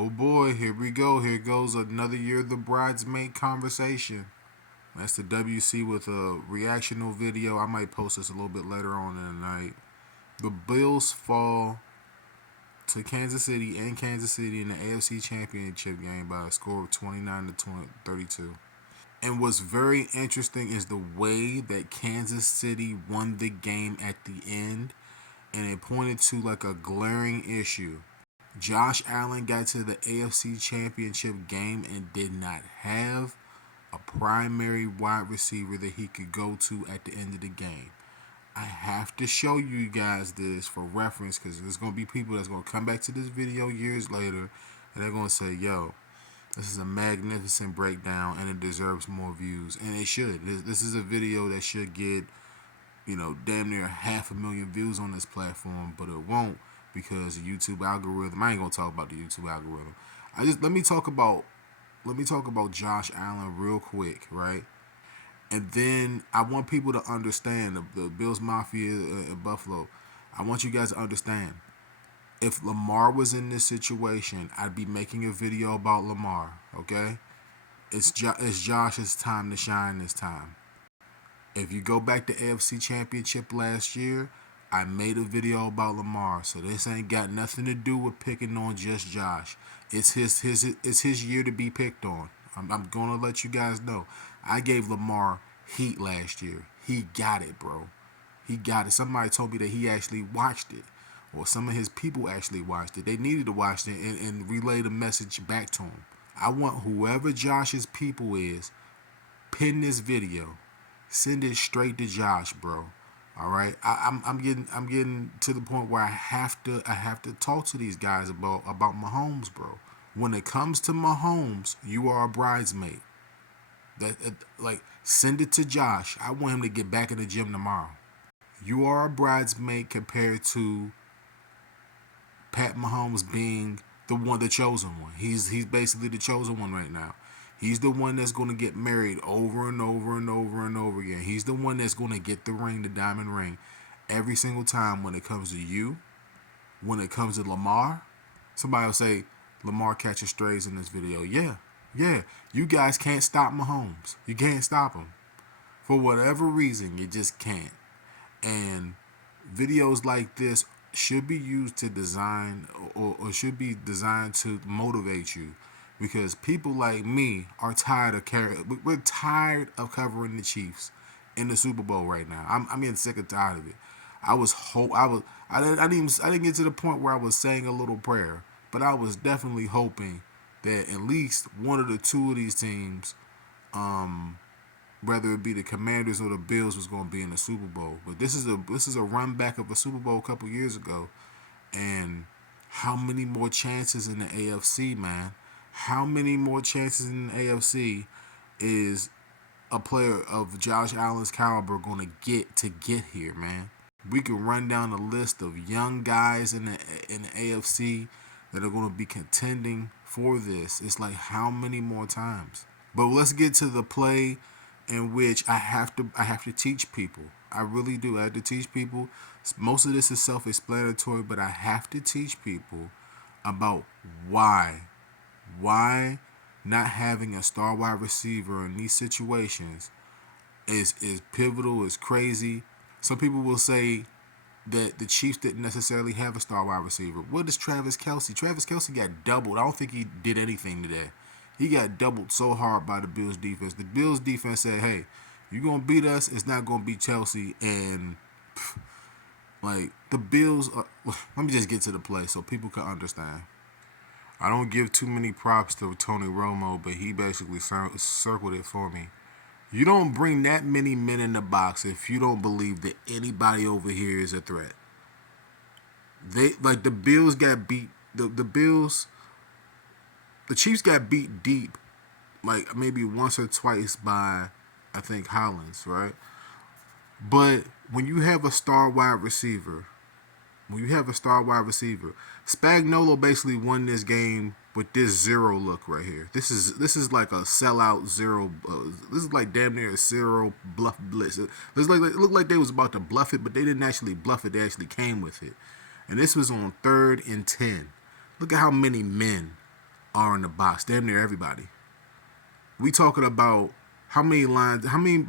Oh boy, here we go. Here goes another year of the bridesmaid conversation. That's the WC with a reactional video. I might post this a little bit later on in the night. The Bills fall to Kansas City and Kansas City in the AFC Championship game by a score of 29 to 32. And what's very interesting is the way that Kansas City won the game at the end, and it pointed to like a glaring issue. Josh Allen got to the AFC Championship game and did not have a primary wide receiver that he could go to at the end of the game. I have to show you guys this for reference because there's going to be people that's going to come back to this video years later and they're going to say, yo, this is a magnificent breakdown and it deserves more views. And it should. This is a video that should get, damn near 500,000 views on this platform, but it won't because the YouTube algorithm. I ain't gonna talk about the YouTube algorithm. Let me talk about Josh Allen real quick, right? And then I want people to understand the Bills Mafia in Buffalo. I want you guys to understand. If Lamar was in this situation, I'd be making a video about Lamar. Okay, it's Josh's time to shine this time. If you go back to AFC Championship last year, I made a video about Lamar, so this ain't got nothing to do with picking on just Josh. It's his year to be picked on. I'm gonna let you guys know. I gave Lamar heat last year. He got it, bro. He got it. Somebody told me that he actually watched it, or some of his people actually watched it. They needed to watch it and relay the message back to him. I want whoever Josh's people is, pin this video, send it straight to Josh, bro. All right, I'm getting to the point where I have to talk to these guys about Mahomes, bro. When it comes to Mahomes, you are a bridesmaid. Like send it to Josh. I want him to get back in the gym tomorrow. You are a bridesmaid compared to Pat Mahomes being the chosen one. He's basically the chosen one right now. He's the one that's going to get married over and over and over and over again. He's the one that's going to get the ring, the diamond ring, every single time when it comes to you. When it comes to Lamar, somebody will say, Lamar catches strays in this video. Yeah. You guys can't stop Mahomes. You can't stop him. For whatever reason, you just can't. And videos like this should be used to design or should be designed to motivate you because people like me are tired of we're tired of covering the Chiefs in the Super Bowl right now. I'm getting sick and tired of it. I didn't get to the point where I was saying a little prayer, but I was definitely hoping that at least one of the two of these teams, whether it be the Commanders or the Bills, was going to be in the Super Bowl. But this is a run back of a Super Bowl a couple years ago, and how many more chances in the AFC, man? How many more chances in the AFC is a player of Josh Allen's caliber going to get here, man? We could run down a list of young guys in the AFC that are going to be contending for this. It's like how many more times? But let's get to the play in which I have to teach people. I really do. I have to teach people. Most of this is self-explanatory, but I have to teach people about why not having a star wide receiver in these situations is pivotal, is crazy. Some people will say that the Chiefs didn't necessarily have a star wide receiver. What is Travis Kelce? Travis Kelce got doubled. I don't think he did anything today. He got doubled so hard by the Bills defense. The Bills defense said, hey, you're going to beat us. It's not going to be Chelsea. And, like, the Bills, let me just get to the play so people can understand. I don't give too many props to Tony Romo, but he basically circled it for me. You don't bring that many men in the box if you don't believe that anybody over here is a threat. The Bills got beat. The Chiefs got beat deep, like maybe once or twice by, I think, Hollins, right? But when you have a star wide receiver, Spagnuolo basically won this game with this zero look right here. This is like a sellout zero. This is like damn near a zero bluff blitz. It looked like they was about to bluff it, but they didn't actually bluff it. They actually came with it, and this was on 3rd and 10. Look at how many men. are in the box. Damn near everybody. We talking about how many lines, how many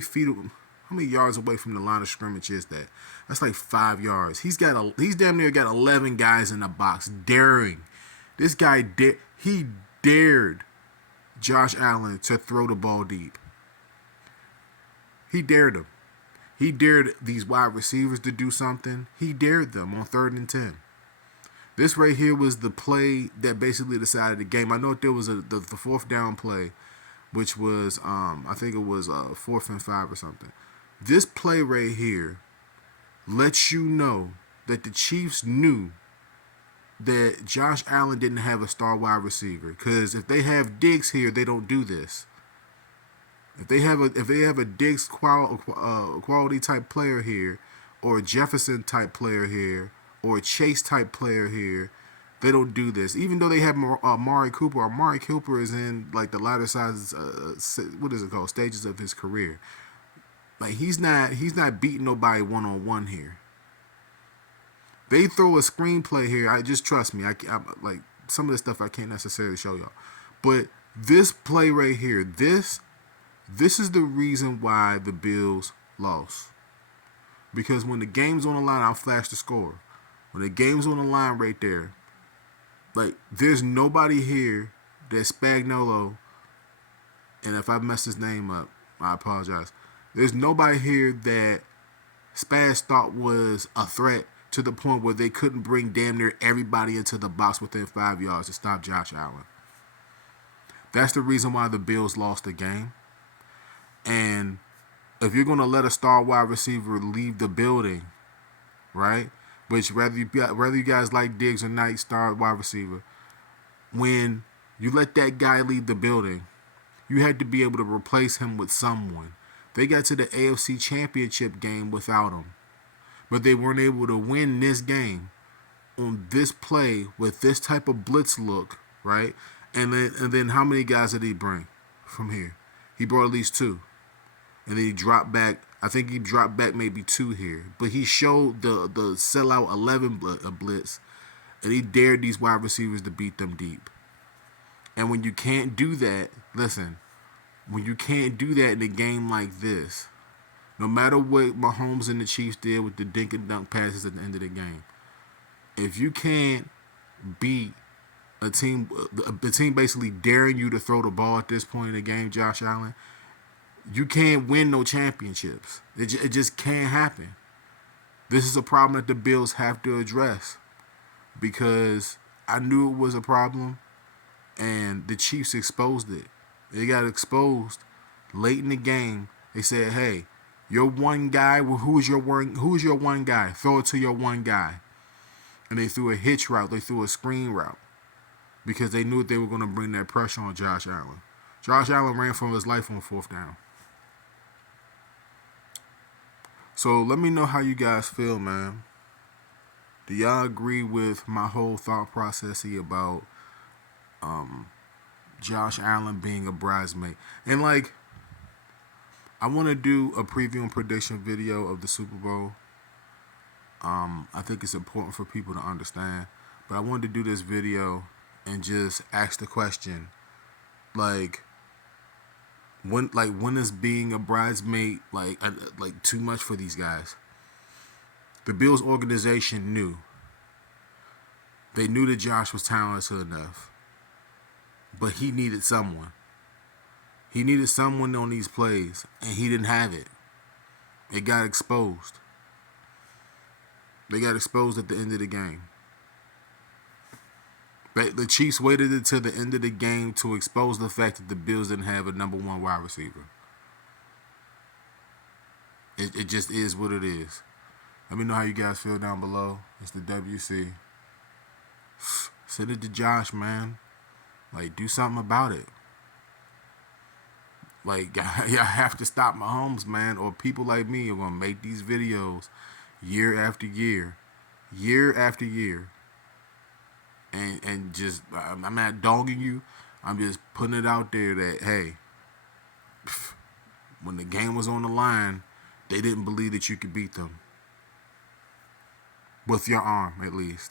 feet, how many yards away from the line of scrimmage is that? That's like 5 yards. He's damn near got 11 guys in the box daring. This guy he dared Josh Allen to throw the ball deep. He dared him. He dared these wide receivers to do something. He dared them on 3rd and 10. This right here was the play that basically decided the game. I know there was the 4th down play, which was I think it was 4th and 5 or something. This play right here lets you know that the Chiefs knew that Josh Allen didn't have a star wide receiver. Because if they have Diggs here, they don't do this. If they have a Diggs quality type player here, or a Jefferson type player here, or a Chase type player here, they don't do this. Even though they have Amari Cooper. Amari Cooper is in like the latter sides, what is it called, stages of his career. Like he's not beating nobody 1-on-1 here. They throw a screenplay here. I just trust me. I like some of the stuff I can't necessarily show y'all, but this play right here, this is the reason why the Bills lost. Because when the game's on the line, I'll flash the score. When the game's on the line right there, like there's nobody here that Spagnuolo, and if I mess his name up, I apologize. There's nobody here that Spaz thought was a threat to the point where they couldn't bring damn near everybody into the box within 5 yards to stop Josh Allen. That's the reason why the Bills lost the game. And if you're going to let a star wide receiver leave the building, right, which whether you guys like Diggs or not, star wide receiver, when you let that guy leave the building, you had to be able to replace him with someone. They got to the AFC Championship game without him. But they weren't able to win this game on this play with this type of blitz look, right? And then how many guys did he bring from here? He brought at least 2. And then he dropped back. I think he dropped back maybe 2 here. But he showed the sellout 11 blitz. And he dared these wide receivers to beat them deep. And when you can't do that, listen, when you can't do that in a game like this, no matter what Mahomes and the Chiefs did with the dink and dunk passes at the end of the game, if you can't beat the team basically daring you to throw the ball at this point in the game, Josh Allen, you can't win no championships. It just can't happen. This is a problem that the Bills have to address, because I knew it was a problem, and the Chiefs exposed it. They got exposed late in the game. They said, "Hey, your one guy. Who's your one guy? Throw it to your one guy." And they threw a hitch route. They threw a screen route because they knew they were going to bring that pressure on Josh Allen. Josh Allen ran for his life on 4th down. So let me know how you guys feel, man. Do y'all agree with my whole thought process here about Josh Allen being a bridesmaid? And like, I want to do a preview and prediction video of the Super Bowl. I think it's important for people to understand. But I wanted to do this video and just ask the question, like when is being a bridesmaid like too much for these guys? The Bills organization knew. They knew that Josh was talented enough, but he needed someone. He needed someone on these plays, and he didn't have it. It got exposed. They got exposed at the end of the game. The Chiefs waited until the end of the game to expose the fact that the Bills didn't have a number 1 wide receiver. It just is what it is. Let me know how you guys feel down below. It's the WC. Send it to Josh, man. Like, do something about it. Like, y'all have to stop Mahomes, man, or people like me are going to make these videos year after year. Year after year. And just, I'm not dogging you. I'm just putting it out there that, hey, when the game was on the line, they didn't believe that you could beat them. With your arm, at least.